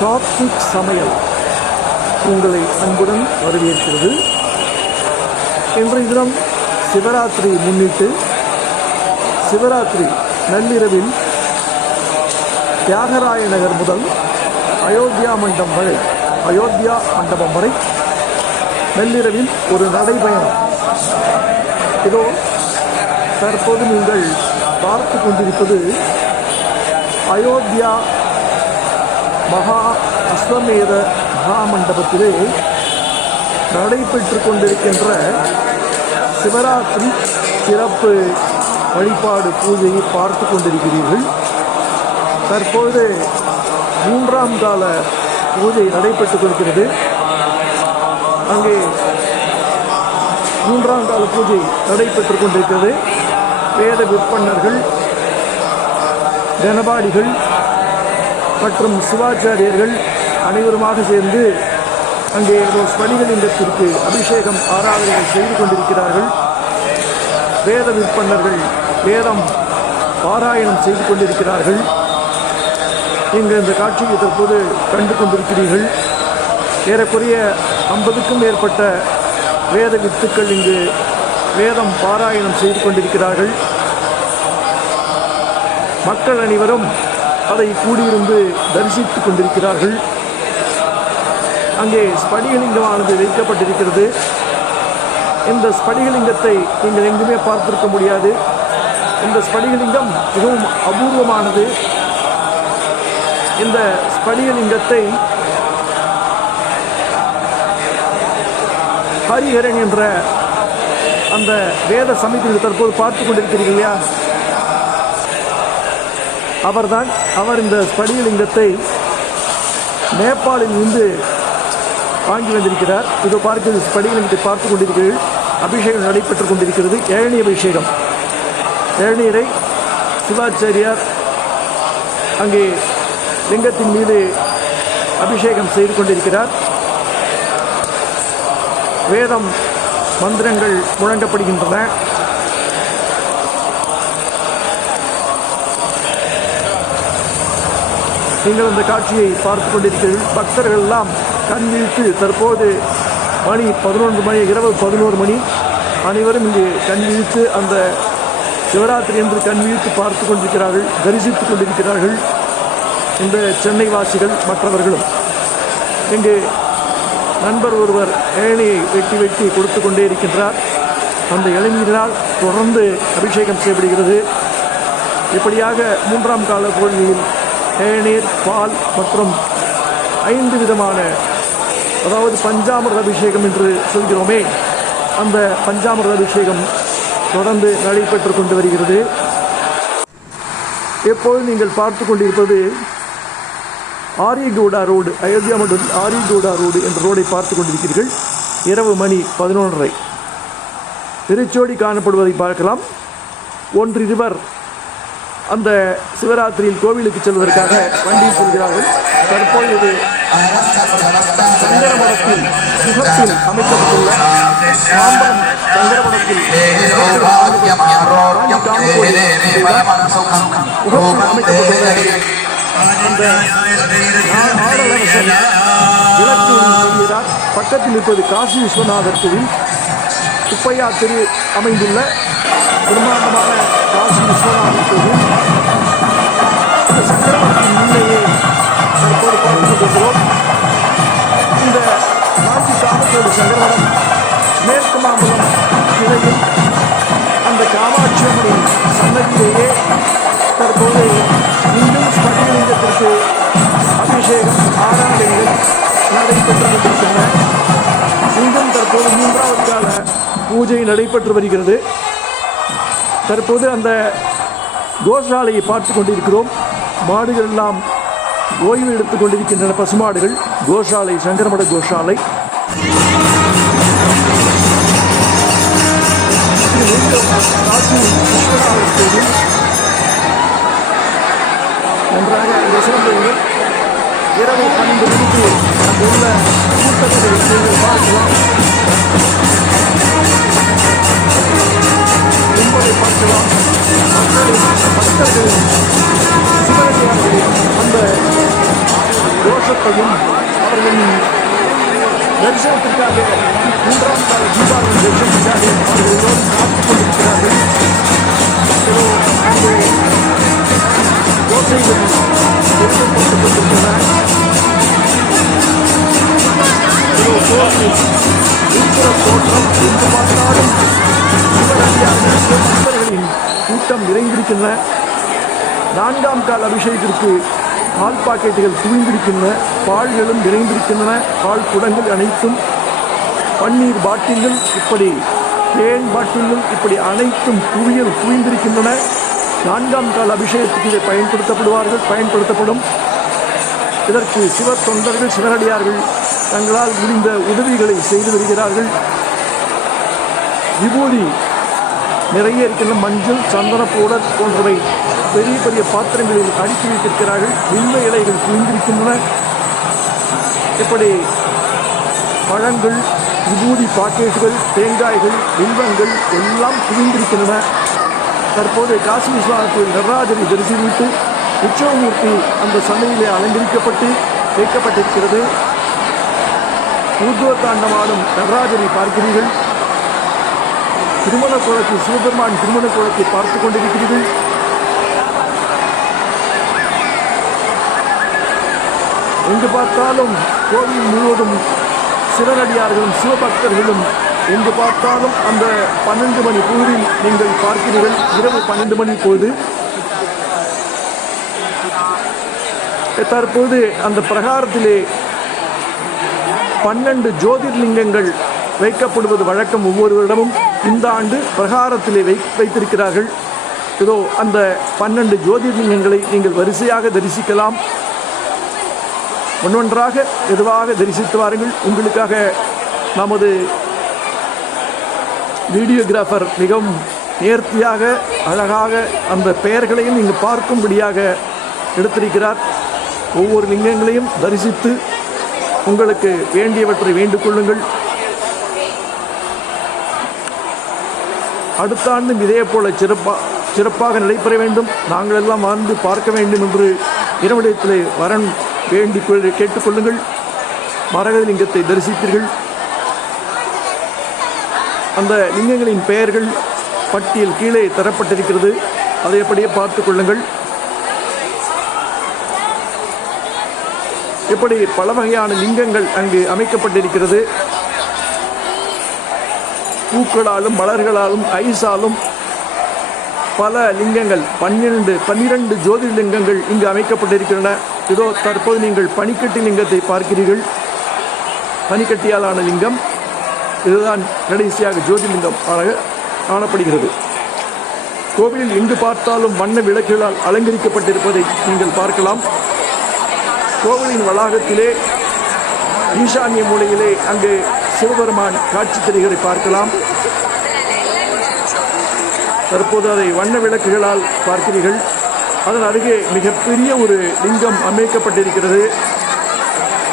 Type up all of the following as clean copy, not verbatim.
சாத்விக் சமையல் உங்களை அன்புடன் வரவேற்கிறது. இன்றைய தினம் சிவராத்திரி முன்னிட்டு சிவராத்திரி நள்ளிரவில் தியாகராய நகர் முதல் அயோத்தியா மண்டபம் வரை நள்ளிரவில் ஒரு நடைபயணம். இதோ தற்போது நீங்கள் பார்த்து கொண்டிருப்பது அயோத்தியா மகா அஸ்வமேத மகாமண்டபத்திலே நடைபெற்று கொண்டிருக்கின்ற சிவராத்திரி சிறப்பு வழிபாடு பூஜையை பார்த்து கொண்டிருக்கிறீர்கள். தற்போது 3ஆம் கால பூஜை நடைபெற்றுக் கொண்டிருக்கிறது. அங்கே 3ஆம் கால பூஜை நடைபெற்றுக் கொண்டிருக்கிறது. வேத விற்பன்னர்கள், கனபாடிகள் மற்றும் சிவாச்சாரியர்கள் அனைவருமாக சேர்ந்து அங்கே ஸ்படிகலிங்கத்திற்கு அபிஷேகம் ஆராதனைகள் செய்து கொண்டிருக்கிறார்கள். வேத விற்பன்னர்கள் வேதம் பாராயணம் செய்து கொண்டிருக்கிறார்கள். இங்கு இந்த காட்சியை தற்போது கண்டு கொண்டிருக்கிறீர்கள். ஏறக்குறைய 50க்கும் மேற்பட்ட வேத வித்துக்கள் இங்கு வேதம் பாராயணம் செய்து கொண்டிருக்கிறார்கள். மக்கள் அனைவரும் அதை கூடியிருந்து தரிசித்துக் கொண்டிருக்கிறார்கள். அங்கே ஸ்படிகலிங்கமானது வைக்கப்பட்டிருக்கிறது. இந்த ஸ்படிகலிங்கத்தை நீங்கள் எங்குமே பார்த்திருக்க முடியாது. இந்த ஸ்படிகலிங்கம் மிகவும் அபூர்வமானது. இந்த ஸ்படிகலிங்கத்தை ஹரிஹரன் என்ற அந்த வேத சமிதியில் தற்போது பார்த்து கொண்டிருக்கிறீர்கள் இல்லையா, அவர் இந்த ஸ்படிகலிங்கத்தை நேபாளில் இருந்து வாங்கி வந்திருக்கிறார். இதோ பார்க்கிறது ஸ்படிகலிங்கத்தை பார்த்து கொண்டிருக்கிறீர்கள். அபிஷேகம் நடைபெற்றுக் கொண்டிருக்கிறது. ஏழனி அபிஷேகம். ஏழநீரை சிவாச்சாரியார் அங்கே லிங்கத்தின் மீது அபிஷேகம் செய்து கொண்டிருக்கிறார். வேதம் மந்திரங்கள் முழங்கப்படுகின்றன. நீங்கள் அந்த காட்சியை பார்த்து கொண்டிருக்கிறீர்கள். பக்தர்கள் எல்லாம் கண் விழித்து தற்போது மணி 11 மணி, இரவு 11 மணி. அனைவரும் இங்கு கண் விழித்து அந்த சிவராத்திரி என்று கண் விழித்து பார்த்து கொண்டிருக்கிறார்கள், தரிசித்துக் கொண்டிருக்கிறார்கள். இந்த சென்னை வாசிகள் மற்றவர்களும் இங்கு நண்பர் ஒருவர் இளநியை வெட்டி கொடுத்து கொண்டே இருக்கின்றார். அந்த இளநீரினால் தொடர்ந்து அபிஷேகம் செய்யப்படுகிறது. இப்படியாக 3ஆம் கால பூஜையில் இளநீர், பால் மற்றும் 5 விதமான, அதாவது பஞ்சாமிர்த அபிஷேகம் என்று சொல்கிறோமே, அந்த பஞ்சாமிர்த அபிஷேகம் தொடர்ந்து நடைபெற்று கொண்டு வருகிறது. எப்போது நீங்கள் பார்த்து கொண்டிருப்பது ஆரியகவுடா ரோடு, அயோத்தியா மற்றும் ஆரியகவுடா ரோடு என்ற ரோடை பார்த்து கொண்டிருக்கிறீர்கள். இரவு மணி 11:30. திருச்சோடி காணப்படுவதை பார்க்கலாம். ஒன்றிருவர் அந்த சிவராத்திரியில் கோவிலுக்கு செல்வதற்காக வண்டியில் செல்கிறார்கள். தற்போது சங்கரமடத்தில் சுகத்தில் அமைக்கப்பட்டுள்ள மாம்பழம் சங்கரமடத்தில் அமைக்கப்பட்டுள்ள அந்த ஆடலரசன் விளக்கு சொல்கிறார். பக்கத்தில் இருப்பது காசி விஸ்வநாதர் கோவில், சுப்பையா தெரு அமைந்துள்ள பிரம்மாண்டமான காசி விஸ்வநாதர் கோவில். இந்த சங்கரமடத்தின் முன்னையே தற்போது பார்த்து கொண்டிருக்கிறோம். இந்த காஞ்சி காமத்தோடு சங்கரமடம் மேற்கு மாம்பலம் கிளையில் அந்த காமாட்சி அம்மனின் சன்னதியிலேயே தற்போது மீண்டும் ஸ்படிகலிங்கத்திற்கு அபிஷேகம் ஆராதனைகள் நடைபெற்று கொண்டிருக்கின்றன. மீண்டும் தற்போது 3ஆவது கால பூஜை நடைபெற்று வருகிறது. தற்போது அந்த கோசாலையை பார்த்து கொண்டிருக்கிறோம். மாடுகள் எல்லாம் ஓய்வு எடுத்துக் கொண்டிருக்கின்றன. பசுமாடுகள். கோசாலை, சங்கரமட கோசாலை. காசி விஸ்வநாதர் கோவில் நன்றாக தரிசனம். இரவு 12 மணிக்கு அங்கு உள்ள கூட்டத்தை நீங்கள் பார்க்கலாம். என்பதை பார்க்கலாம். பக்தர்கள் சிவனடியார்கள் அந்த கோஷத்தையும் அவர்களின் தரிசனத்திற்காக மூன்றாம் கால தீபாவளி தரிசனத்திற்காக அவர்கள் எல்லோரும் காத்துக் கொண்டிருக்கிறார்கள். அங்கே கோஷைகள் ஏற்படுத்தப்பட்டுக் கொண்டிருக்கின்றன. தோற்றம் எங்கு பார்த்தாலும் பக்தர்களின் கூட்டம் நிறைந்திருக்கின்றன. நான்காம் கால அபிஷேகத்திற்கு பால் பாக்கெட்டுகள் குவிந்திருக்கின்றன. பால்களும் நிறைந்திருக்கின்றன. பால் குடங்கள் அனைத்தும், பன்னீர் பாட்டில்கள், இப்படி தேன் பாட்டில்கள், இப்படி அனைத்தும் குவிந்திருக்கின்றன. நான்காம் கால அபிஷேகத்துக்கு இதை பயன்படுத்தப்படும். இதற்கு சிவ தொண்டர்கள், சிவனடியார்கள் தங்களால் முடிந்த உதவிகளை செய்து வருகிறார்கள். விபூதி நிறைய இருக்கின்ற மஞ்சள், சந்தன பவுடர் போன்றவை பெரிய பெரிய பாத்திரங்களில் அடுக்கி வைத்திருக்கிறார்கள். வில்வ இலைகள் குவிந்திருக்கின்றன. இப்படி பழங்கள், விபூதி பாக்கெட்டுகள், தேங்காய்கள், வில்வங்கள் எல்லாம் குவிந்திருக்கின்றன. தற்போது காசி விஸ்வநாதர் நடராஜரை தரிசித்து உற்சவமூர்த்தி அந்த சந்தையிலே அலங்கரிக்கப்பட்டு வைக்கப்பட்டிருக்கிறது. ஊர்துவ தாண்டமாடும் நடராஜரை பார்க்கிறீர்கள். திருமண கோலத்தை, சிவபெருமான் திருமண கோலத்தை பார்த்து கொண்டிருக்கிறீர்கள். எங்கு பார்த்தாலும் கோவில் முழுவதும் சிவனடியார்களும் சிவபக்தர்களும் எங்கு பார்த்தாலும் அந்த 12 மணி பொழுதில் நீங்கள் பார்க்கிறீர்கள். இரவு 12 மணி பொழுது தற்போது அந்த பிரகாரத்திலே 12 ஜோதிர்லிங்கங்கள் வைக்கப்படுவது வழக்கம். ஒவ்வொரு வருடமும் இந்த ஆண்டு பிரகாரத்திலே வைத்திருக்கிறார்கள். இதோ அந்த 12 ஜோதிர்லிங்கங்களை நீங்கள் வரிசையாக தரிசிக்கலாம். ஒன்றொன்றாக எதுவாக தரிசித்து வாருங்கள். உங்களுக்காக நமது வீடியோகிராஃபர் மிகவும் நேர்த்தியாக அழகாக அந்த பெயர்களையும் நீங்கள் பார்க்கும்படியாக எடுத்திருக்கிறார். ஒவ்வொரு லிங்கங்களையும் தரிசித்து உங்களுக்கு வேண்டியவற்றை வேண்டிக் கொள்ளுங்கள். அடுத்த ஆண்டும் இதே போல சிறப்பாக நடைபெற வேண்டும், நாங்கள் எல்லாம் வந்து பார்க்க வேண்டும் என்று இரவிடத்திலே வரன் வேண்டி கேட்டுக்கொள்ளுங்கள். மரகத லிங்கத்தை தரிசித்தீர்கள். அந்த லிங்கங்களின் பெயர்கள் பட்டியல் கீழே தரப்பட்டிருக்கிறது. அதை அப்படியே பார்த்து கொள்ளுங்கள். இப்படி பல வகையான லிங்கங்கள் அங்கு அமைக்கப்பட்டிருக்கிறது. பூக்களாலும் மலர்களாலும் ஐஸாலும் பல லிங்கங்கள் 12 ஜோதிர்லிங்கங்கள் இங்கு அமைக்கப்பட்டிருக்கின்றன. இதோ தற்போது நீங்கள் பனிக்கட்டி லிங்கத்தை பார்க்கிறீர்கள். பனிக்கட்டியாலான லிங்கம் இதுதான் கடைசியாக ஜோதிர்லிங்கம் காணப்படுகிறது. கோவிலில் எங்கு பார்த்தாலும் வண்ண விளக்குகளால் அலங்கரிக்கப்பட்டிருப்பதை நீங்கள் பார்க்கலாம். கோவிலின் வளாகத்திலே ஈசான்ய மூலையிலே அங்கு சிவபெருமான் காட்சி தருகிறதை பார்க்கலாம். தற்போது அதை வண்ண விளக்குகளால் பார்க்கிறீர்கள். அதன் அருகே மிகப்பெரிய ஒரு லிங்கம் அமைக்கப்பட்டிருக்கிறது.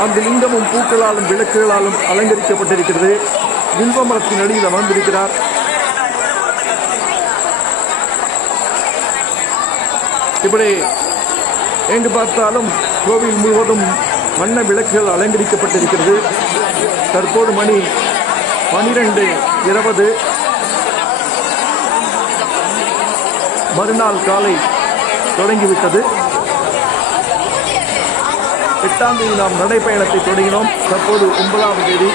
அந்த லிங்கமும் பூக்களாலும் விளக்குகளாலும் அலங்கரிக்கப்பட்டிருக்கிறது. வில்வ மரத்தின் அடியில் அமர்ந்திருக்கிறார். இப்படி எங்கு பார்த்தாலும் கோவில் முழுவதும் வண்ண விளக்குகள் அலங்கரிக்கப்பட்டிருக்கிறது. தற்போது மணி 12:20. மறுநாள் காலை தொடங்கிவிட்டது. 8ஆம் தேதி நாம் நடைப்பயணத்தை தொடங்கினோம். தற்போது 9ஆம் தேதி.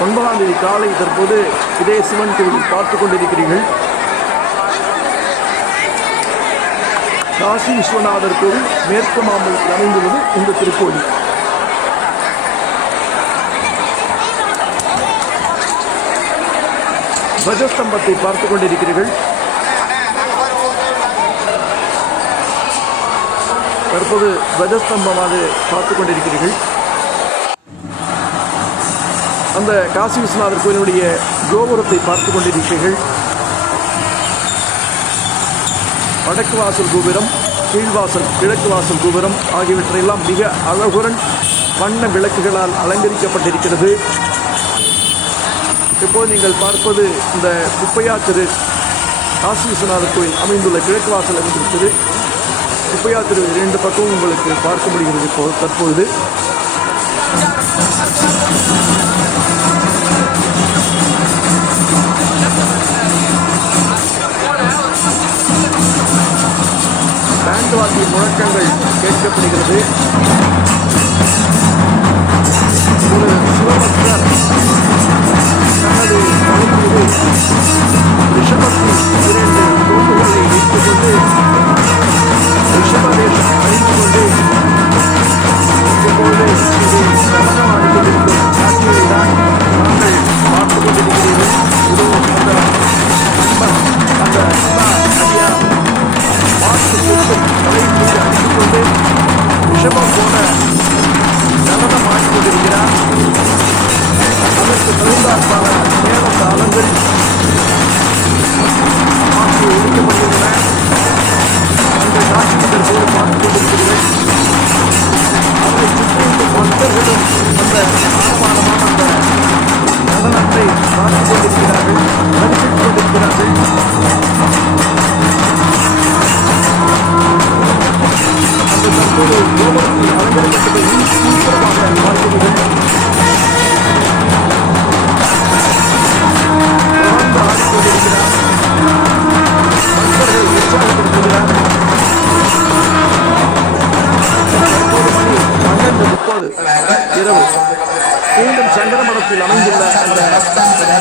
9ஆம் தேதி காலை தற்போது இதே சிவன் கோவில் பார்த்து கொண்டிருக்கிறீர்கள். காசி விஸ்வநாதர் கோவில் மேற்கு மாம்பலத்தில் அமைந்துள்ளது இந்த திருக்கோவில். துவஜஸ்தம்பத்தை பார்த்து கொண்டிருக்கிறீர்கள். தற்போது துவஜஸ்தம்பமாக பார்த்து கொண்டிருக்கிறீர்கள். அந்த காசி விஸ்வநாதர் கோவிலுடைய கோபுரத்தை பார்த்து கொண்டிருக்கிறீர்கள். வடக்கு வாசல் கோபுரம், கீழ்வாசல், கிழக்கு வாசல் கோபுரம் ஆகியவற்றையெல்லாம் மிக அழகுடன் வண்ண விளக்குகளால் அலங்கரிக்கப்பட்டிருக்கிறது. இப்போது நீங்கள் பார்ப்பது இந்த குப்பையா திரு காசி விஸ்வநாதர் கோயில் அமைந்துள்ள கிழக்கு வாசல் அமைந்திருக்கிறது. சுப்பையா திரு 2 பக்கமும் உங்களுக்கு பார்க்க முடிகிறது. இப்போ தற்பொழுது பேண்ட் வாத்திய முழக்கங்கள் கேட்கப்படுகிறது. ஒரு சிவபக்தர் தனது வழிமீது ரிஷபத்தின் 2 தோப்புகளை வைத்துக் கொண்டு ரிஷபவேஷம் அணிந்து கொண்டு இப்பொழுது இது நடனம் ஆடிக்கொண்டிருக்கும் காட்சியை தான் நாங்கள் பார்த்துக் கொண்டிருக்கிறீர்கள். இதோ அந்த நண்பர் அந்த ஐயா பார்த்து கொடுத்தும் தலை மீது அணிந்து கொண்டு ரிஷபம் போல நடனம் ஆடிக்கொண்டிருக்கிறார். அதற்கு தகுந்தாற்கான மேல தாளங்கள் மாற்றி ஒழிக்கப்பட்டுள்ளன. அந்த காட்சிகள் போல பார்த்துக் கொண்டிருக்கிறீர்கள். அதை சுற்றியுள்ள பக்தர்களும் அந்த ஆரவாரமான அந்த நடனத்தை பார்த்துக் கொண்டிருக்கிறார்கள், ரசித்துக் கொண்டிருக்கிறார்கள். அந்த தற்போது கோபுரத்தில் அலங்கரிக்கப்பட்டதை சீக்கிரமாக பார்க்கிறீர்கள். தொடர்ந்து ஆடிக்கொண்டிருக்கிறார். பக்தர்கள் உற்சாகப்படுத்துகிறார். 12:30 இரவு மீண்டும் சங்கரமடத்தில் அமைந்துள்ள அந்த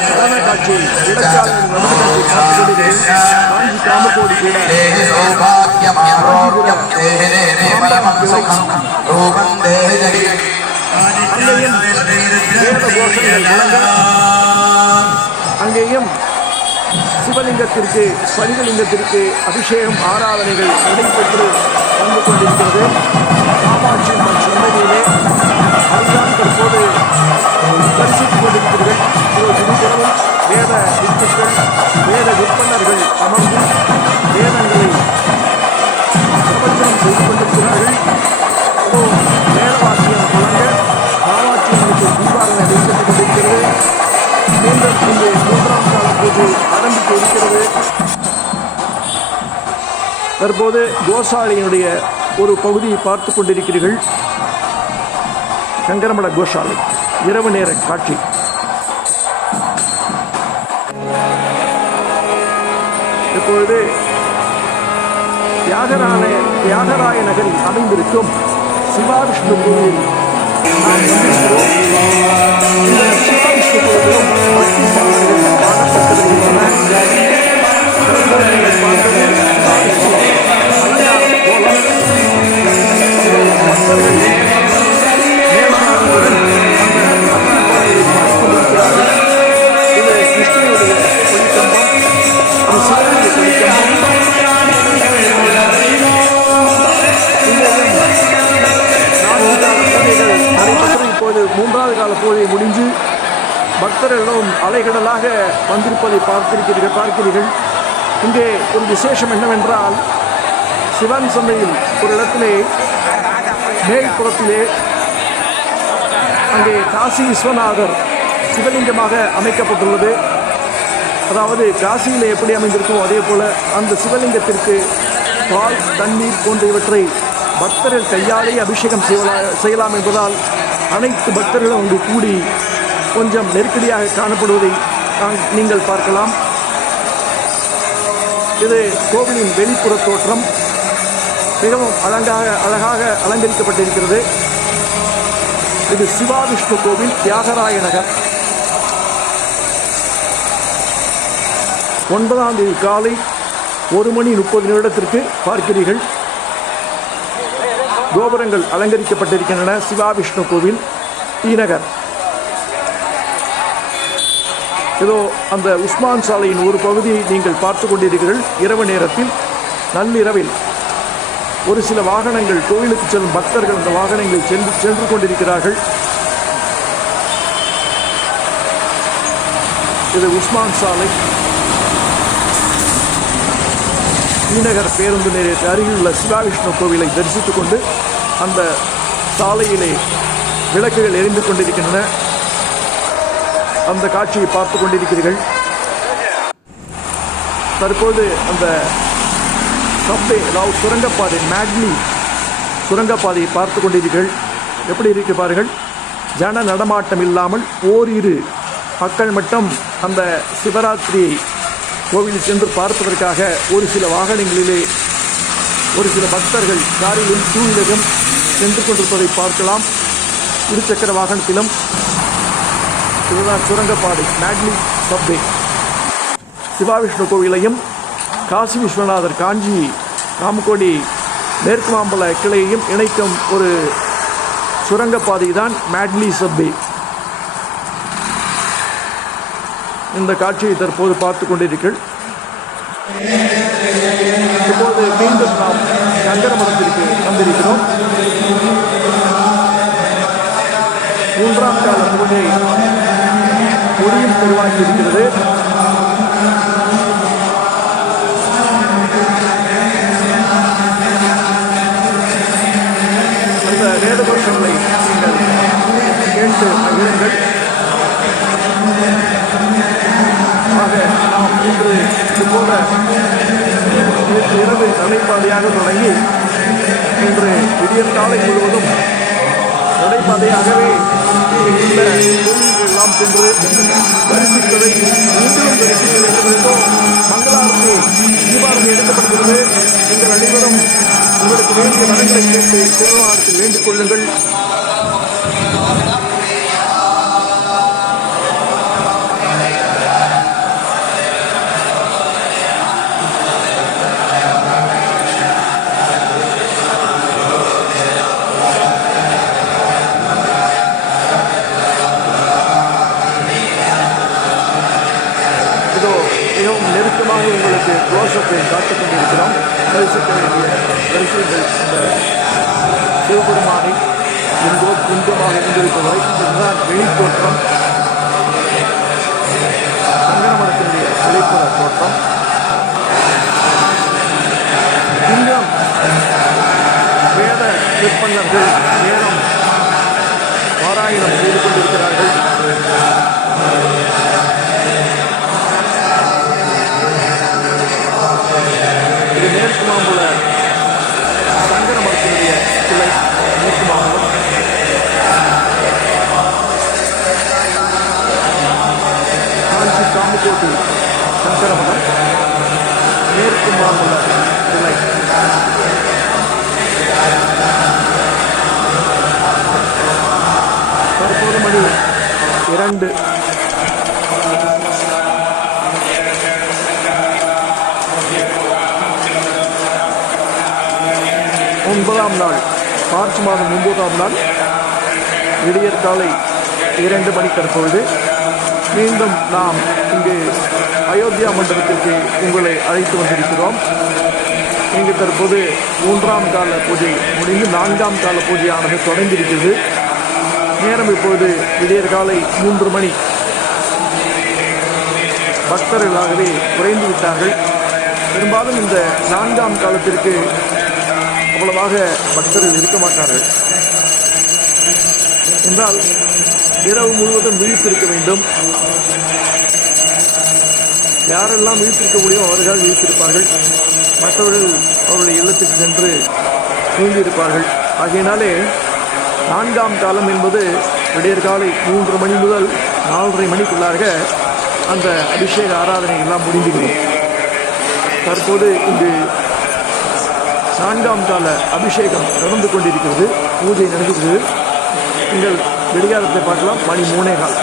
நடன காட்சியை இடச்சாலையில் நடன காட்சி பார்த்துக் கொண்டிருக்கிறேன். காஞ்சி காமக்கோடி கூட அங்கேயும் சிவலிங்கத்திற்கு ஸ்படிகலிங்கத்திற்கு அபிஷேகம் ஆராதனைகள் நடைபெற்று வந்து கொண்டிருக்கிறது. காமாட்சி அம்மன் சன்னதியிலே அதுதான் தற்போது தரிசித்துக் கொண்டிருக்கிறீர்கள். இருபுறமும் வேத வித்துக்கள் வேத விற்பனர்கள் அமர்ந்து வேதங்களை பிரபஞ்சனம் செய்து கொண்டிருக்கிறார்கள். அதோ வேதவாக்கியம் வழங்க காமாட்சி அம்மனுக்கு தீபாரணை வைக்கப்பட்டுக் கொண்டிருக்கிறது. மீண்டும் இங்கே 3ஆம் கால பூஜை ஆரம்பிக்க இருக்கிறது. தற்போது கோசாலையினுடைய ஒரு பகுதியை பார்த்து கொண்டிருக்கிறீர்கள். சங்கரமட கோசாலை இரவு நேர காட்சி. இப்பொழுது தியாகராய நகரில் அமைந்திருக்கும் சிவாவிஷ்ணு கோவில் நாம் வந்திருக்கிறோம். இந்த சிவாவிஷ்ணு கோவிலும் பக்தி பாடல்கள் பாடப்பட்டிருக்கின்றன. இது கிருஷ்ணனுடைய ஒளிக்கம்பம், இது சிவனுடைய ஒளிக்கம்பம். இப்போது 3வது கால பூஜை முடிஞ்சு பக்தர்களும் அலைகடலாக வந்திருப்பதை பார்க்கிறீர்கள். இங்கே ஒரு விசேஷம் என்னவென்றால், சிவன் சந்தையில் ஒரு இடத்திலே மேல்புறத்திலே அங்கே காசி விஸ்வநாதர் சிவலிங்கமாக அமைக்கப்பட்டுள்ளது. அதாவது காசியில் எப்படி அமைந்திருக்குமோ அதே போல் அந்த சிவலிங்கத்திற்கு பால் தண்ணீர் போன்றவற்றை பக்தர்கள் கையாலேயே அபிஷேகம் செய்யலாம் என்பதால் அனைத்து பக்தர்களும் அங்கு கூடி கொஞ்சம் நெருக்கடியாக காணப்படுவதை நீங்கள் பார்க்கலாம். இது கோவிலின் வெளிப்புற தோற்றம். மிகவும் அழகாக அலங்கரிக்கப்பட்டிருக்கிறது. இது சிவாவிஷ்ணு கோவில், தியாகராய நகர். 9ஆம் தேதி காலை 1:30 பார்க்கிறீர்கள். கோபுரங்கள் அலங்கரிக்கப்பட்டிருக்கின்றன. சிவாவிஷ்ணு கோவில், ஈநகர். இதோ அந்த உஸ்மான் சாலையின் ஒரு பகுதியை நீங்கள் பார்த்து கொண்டிருக்கிறீர்கள். இரவு நேரத்தில் நள்ளிரவில் ஒரு சில வாகனங்கள், கோவிலுக்கு செல்லும் பக்தர்கள் அந்த வாகனங்களில் சென்று கொண்டிருக்கிறார்கள். இது உஸ்மான் சாலை, ஈநகர் பேருந்து நிலையத்தை அருகிலுள்ள சிவாவிஷ்ணு கோவிலை தரிசித்துக் கொண்டு அந்த சாலையிலே விளக்குகள் எரிந்து கொண்டிருக்கின்றன. அந்த காட்சியை பார்த்து கொண்டிருக்கிறீர்கள். தற்போது அந்த சப்வே, அதாவது சுரங்கப்பாதை, மேட்லி சுரங்கப்பாதையை பார்த்து கொண்டிருக்கிறீர்கள். எப்படி இருக்கு பாருங்கள். ஜன நடமாட்டம் இல்லாமல் ஓரிரு மக்கள் மட்டும் அந்த சிவராத்திரியை கோவிலில் சென்று பார்ப்பதற்காக ஒரு சில வாகனங்களிலே ஒரு சில பக்தர்கள் காரிலும் டூவீலரும் சென்று கொண்டிருப்பதை பார்க்கலாம். இருசக்கர வாகனத்திலும். இதுதான் சுரங்கப்பாதை, மேட்லி சப்வே. சிவாவிஷ்ணு கோவிலையும் காசி விஸ்வநாதர் காஞ்சி ராமகோடி மேற்கு மாம்பல கிளையையும் இணைக்கும் ஒரு சுரங்கப்பாதை தான் மேட்லி சப்வே. இந்த காட்சியை தற்போது பார்த்து கொண்டிருக்கிறீர்கள். இப்போது மீண்டும் நாம் சங்கர மடத்திற்கு வந்திருக்கிறோம். 3ஆம் கால பூஜை முடியும் தெருவாகி இருக்கிறது. அந்த வேதகோஷங்களை நீங்கள் கேட்டு மகிழுங்கள். ஆக நாம் இன்று இதுபோல நேற்று இரவு நடைபாதையாக தொடங்கி இன்று விடியற் காலை முழுவதும் நடைபாதையாகவே உள்ள கோவில்கள் எல்லாம் சென்று தரிசிப்பதை நீங்களும் தரிசிக்க வேண்டும் என்றும் மங்களாரத்தி தீபாவளி எடுக்கப்படுகிறது. நீங்கள் அனைவரும் உங்களுக்கு வேண்டிய வரங்களை கேட்டு திருவாரத்தில் வேண்டிக் கொள்ளுங்கள். இதோ மிகவும் நெருக்கமாக உங்களுக்கு க்ளோஸ்அப்பை காட்டிக் கொண்டிருக்கிறோம். தரிசிக்க வேண்டிய வரிசைகள் இந்த சிவபெருமானை எங்கோ துன்பமாக இருந்திருப்பவரை இதுதான் வெளித்தோற்றம். சங்கரமடத்தினுடைய வெளிப்புற தோற்றம். இங்கும் வேத விற்பனர்கள் வேதம் பாராயணம் செய்து கொண்டிருக்கிறார்கள். இது மேற்கு மாம்பல சங்கர மடத்தினுடைய கிளை. மேற்கு மாம்பலம் காஞ்சி காமகோட்டி சங்கர மடம், மேற்கு மாம்பல கிளை. தற்போது மணி 2. ஒன்பதாம் நாள், மார்ச் மாதம் 9ஆம் நாள் விடியற் காலை 2 மணி தற்பொழுது மீண்டும் நாம் இங்கு அயோத்தியா மண்டபத்திற்கு உங்களை அழைத்து வந்திருக்கிறோம். இங்கு தற்போது 3ஆம் கால பூஜை முடிந்து 4ஆம் கால பூஜையானது தொடங்கியிருக்கிறது. நேரம் இப்பொழுது விடியற் காலை 3 மணி. பக்தர்களாகவே குறைந்து விட்டார்கள். பெரும்பாலும் இந்த 4ஆம் காலத்திற்கு அவ்வளவாக பக்தர்கள் இருக்க மாட்டார்கள் என்றால் இரவு முழுவதும் விழித்திருக்க வேண்டும். யாரெல்லாம் விழித்திருக்க முடியும் அவர்கள் விழித்திருப்பார்கள். மற்றவர்கள் அவருடைய இல்லத்துக்கு சென்று தூங்கியிருப்பார்கள். ஆகையினாலே 4ஆம் காலம் என்பது விடியற் காலை 3 மணி முதல் 4:30 மணிக்குள்ளாக அந்த அபிஷேக ஆராதனை எல்லாம் முடிந்துவிடும். தற்போது இங்கு 4ஆம் கால அபிஷேகம் நடந்து கொண்டிருக்கிறது. பூஜை நடந்துகிறது. நீங்கள் கடிகாரத்தை பார்க்கலாம். மணி 3:15.